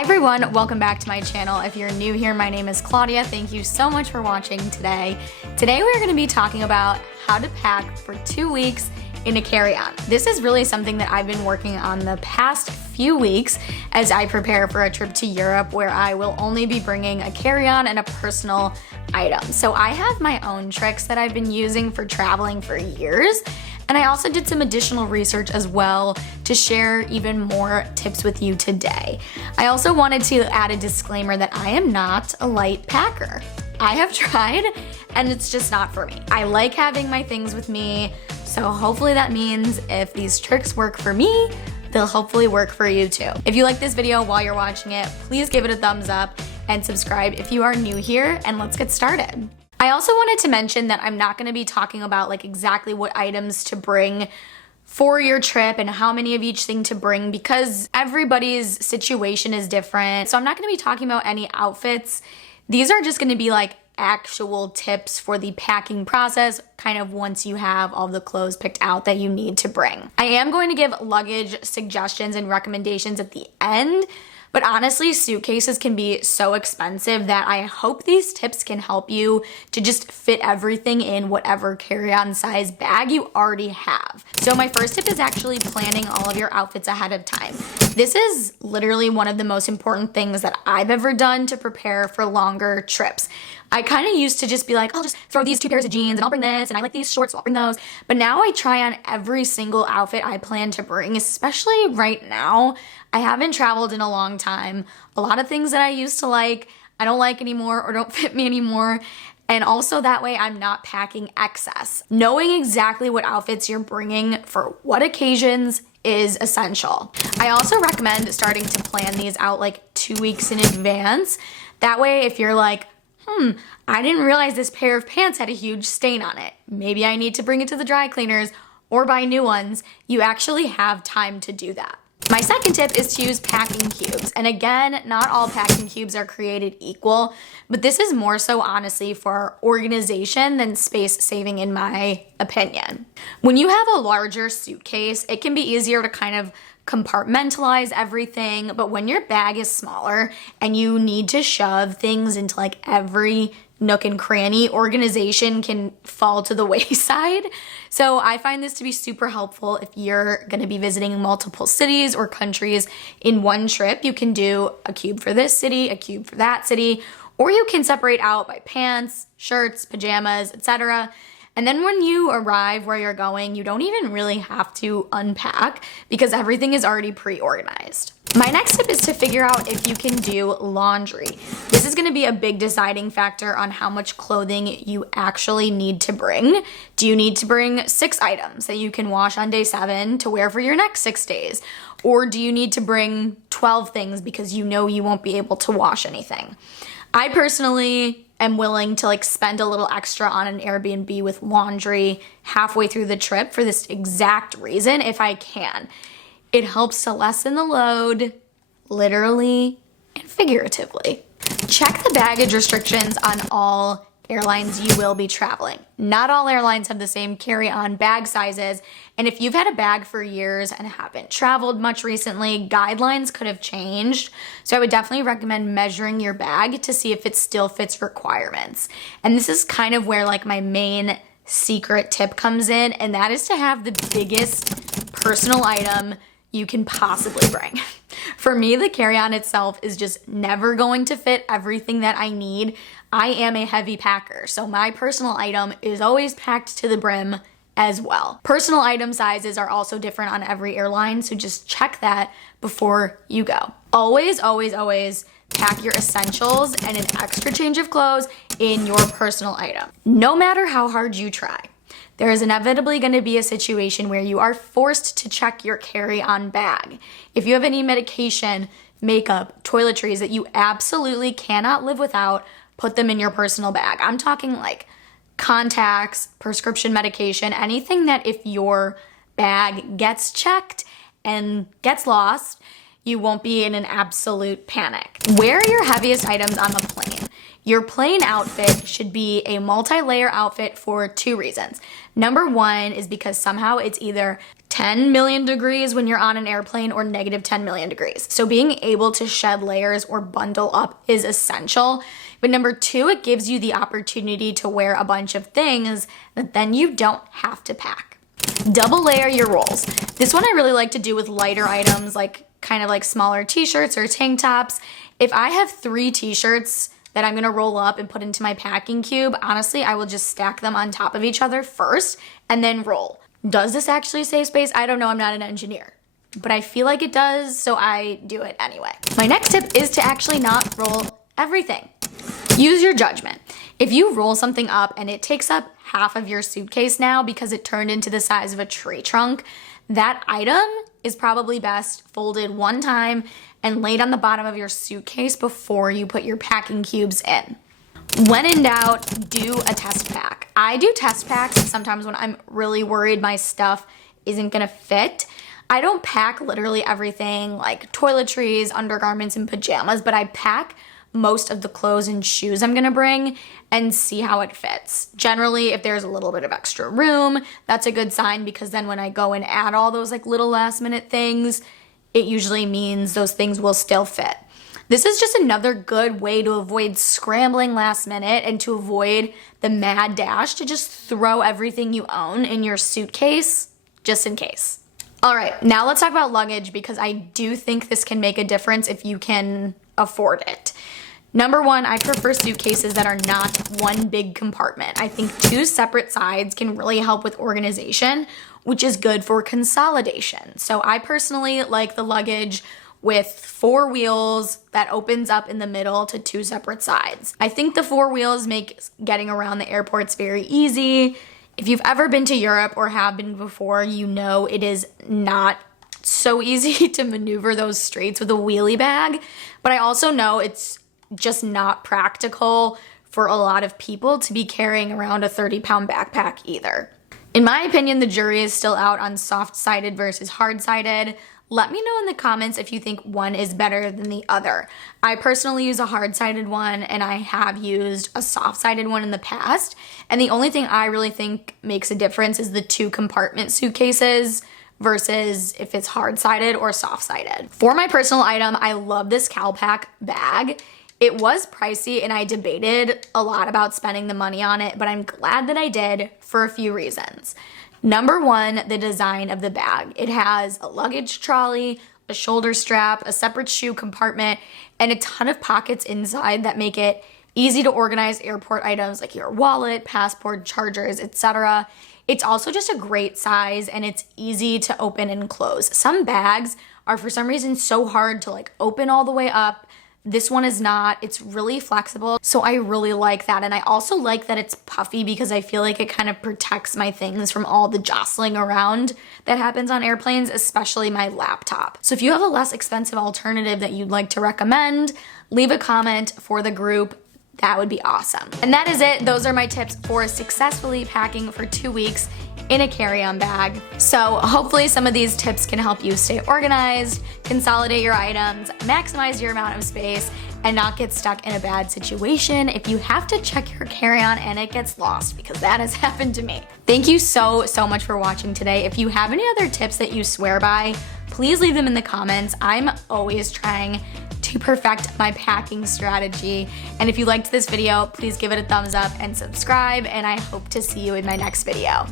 Hi everyone, welcome back to my channel. If you're new here, my name is Claudia. Thank you so much for watching today. Today we're going to be talking about how to pack for 2 weeks in a carry-on. This is really something that I've been working on the past few weeks as I prepare for a trip to Europe where I will only be bringing a carry-on and a personal item. So I have my own tricks that I've been using for traveling for years. And I also did some additional research as well to share even more tips with you today. I also wanted to add a disclaimer that I am not a light packer. I have tried and it's just not for me. I like having my things with me, so hopefully that means if these tricks work for me, they'll hopefully work for you too. If you like this video while you're watching it, please give it a thumbs up and subscribe if you are new here, and let's get started. I also wanted to mention that I'm not going to be talking about like exactly what items to bring for your trip and how many of each thing to bring because everybody's situation is different. So I'm not going to be talking about any outfits. These are just going to be like actual tips for the packing process, kind of once you have all the clothes picked out that you need to bring. I am going to give luggage suggestions and recommendations at the end. But honestly, suitcases can be so expensive that I hope these tips can help you to just fit everything in whatever carry-on size bag you already have. So my first tip is actually planning all of your outfits ahead of time. This is literally one of the most important things that I've ever done to prepare for longer trips. I kind of used to just be like, I'll just throw these 2 pairs of jeans and I'll bring this, and I like these shorts, so I'll bring those. But now I try on every single outfit I plan to bring, especially right now. I haven't traveled in a long time. A lot of things that I used to like, I don't like anymore or don't fit me anymore. And also that way I'm not packing excess. Knowing exactly what outfits you're bringing for what occasions is essential. I also recommend starting to plan these out like 2 weeks in advance. That way if you're like, I didn't realize this pair of pants had a huge stain on it. Maybe I need to bring it to the dry cleaners or buy new ones. You actually have time to do that. My second tip is to use packing cubes. And again, not all packing cubes are created equal, but this is more so honestly for organization than space saving in my opinion. When you have a larger suitcase, it can be easier to kind of compartmentalize everything, but when your bag is smaller and you need to shove things into like every nook and cranny, organization can fall to the wayside. So I find this to be super helpful if you're going to be visiting multiple cities or countries in one trip. You can do a cube for this city, a cube for that city, or you can separate out by pants, shirts, pajamas, etc. And then when you arrive where you're going, you don't even really have to unpack because everything is already pre-organized. My next tip is to figure out if you can do laundry. This is going to be a big deciding factor on how much clothing you actually need to bring. Do you need to bring 6 items that you can wash on day 7 to wear for your next 6 days? Or do you need to bring 12 things because you know you won't be able to wash anything? I personally am willing to like spend a little extra on an Airbnb with laundry halfway through the trip for this exact reason if I can. It helps to lessen the load, literally and figuratively. Check the baggage restrictions on all airlines you will be traveling. Not all airlines have the same carry-on bag sizes, and if you've had a bag for years and haven't traveled much recently, guidelines could have changed. So I would definitely recommend measuring your bag to see if it still fits requirements. And this is kind of where like my main secret tip comes in, and that is to have the biggest personal item you can possibly bring. For me, the carry-on itself is just never going to fit everything that I need. I am a heavy packer, so my personal item is always packed to the brim as well. Personal item sizes are also different on every airline, so just check that before you go. Always, always, always pack your essentials and an extra change of clothes in your personal item. No matter how hard you try, there is inevitably going to be a situation where you are forced to check your carry-on bag. If you have any medication, makeup, toiletries that you absolutely cannot live without, put them in your personal bag. I'm talking like contacts, prescription medication, anything that if your bag gets checked and gets lost, you won't be in an absolute panic. Wear your heaviest items on the plane. Your plane outfit should be a multi-layer outfit for 2 reasons. Number 1 is because somehow it's either 10 million degrees when you're on an airplane or negative 10 million degrees. So being able to shed layers or bundle up is essential. But number two, it gives you the opportunity to wear a bunch of things that then you don't have to pack. Double layer your rolls. This one I really like to do with lighter items, like kind of like smaller t-shirts or tank tops. If I have 3 t-shirts that I'm gonna roll up and put into my packing cube, honestly, I will just stack them on top of each other first and then roll. Does this actually save space? I don't know, I'm not an engineer, but I feel like it does, so I do it anyway. My next tip is to actually not roll everything. Use your judgment. If you roll something up and it takes up half of your suitcase now because it turned into the size of a tree trunk, that item is probably best folded one time and laid on the bottom of your suitcase before you put your packing cubes in. When in doubt, do a test pack. I do test packs sometimes when I'm really worried my stuff isn't gonna fit. I don't pack literally everything like toiletries, undergarments, and pajamas, but I pack most of the clothes and shoes I'm gonna bring and see how it fits. Generally, if there's a little bit of extra room, that's a good sign, because then when I go and add all those like little last minute things, it usually means those things will still fit. This is just another good way to avoid scrambling last minute and to avoid the mad dash to just throw everything you own in your suitcase just in case. All right, now let's talk about luggage, because I do think this can make a difference if you can afford it. Number one, I prefer suitcases that are not one big compartment. I think 2 separate sides can really help with organization, which is good for consolidation. So I personally like the luggage with 4 wheels that opens up in the middle to 2 separate sides. I think the 4 wheels make getting around the airports very easy. If you've ever been to Europe or have been before, you know it is not so easy to maneuver those streets with a wheelie bag. But I also know it's just not practical for a lot of people to be carrying around a 30-pound backpack either. In my opinion, the jury is still out on soft-sided versus hard-sided. Let me know in the comments if you think one is better than the other. I personally use a hard-sided one, and I have used a soft-sided one in the past. And the only thing I really think makes a difference is the 2 compartment suitcases versus if it's hard-sided or soft-sided. For my personal item, I love this CalPack bag. It was pricey and I debated a lot about spending the money on it, but I'm glad that I did for a few reasons. Number one, the design of the bag. It has a luggage trolley, a shoulder strap, a separate shoe compartment, and a ton of pockets inside that make it easy to organize airport items like your wallet, passport, chargers, etc. It's also just a great size and it's easy to open and close. Some bags are for some reason so hard to like open all the way up. This one is not. It's really flexible, so I really like that. And I also like that it's puffy because I feel like it kind of protects my things from all the jostling around that happens on airplanes, especially my laptop. So if you have a less expensive alternative that you'd like to recommend, leave a comment for the group. That would be awesome. And that is it. Those are my tips for successfully packing for 2 weeks in a carry-on bag. So hopefully some of these tips can help you stay organized, consolidate your items, maximize your amount of space, and not get stuck in a bad situation if you have to check your carry-on and it gets lost, because that has happened to me. Thank you so much for watching today. If you have any other tips that you swear by, please leave them in the comments. I'm always trying to perfect my packing strategy. And if you liked this video, please give it a thumbs up and subscribe, and I hope to see you in my next video.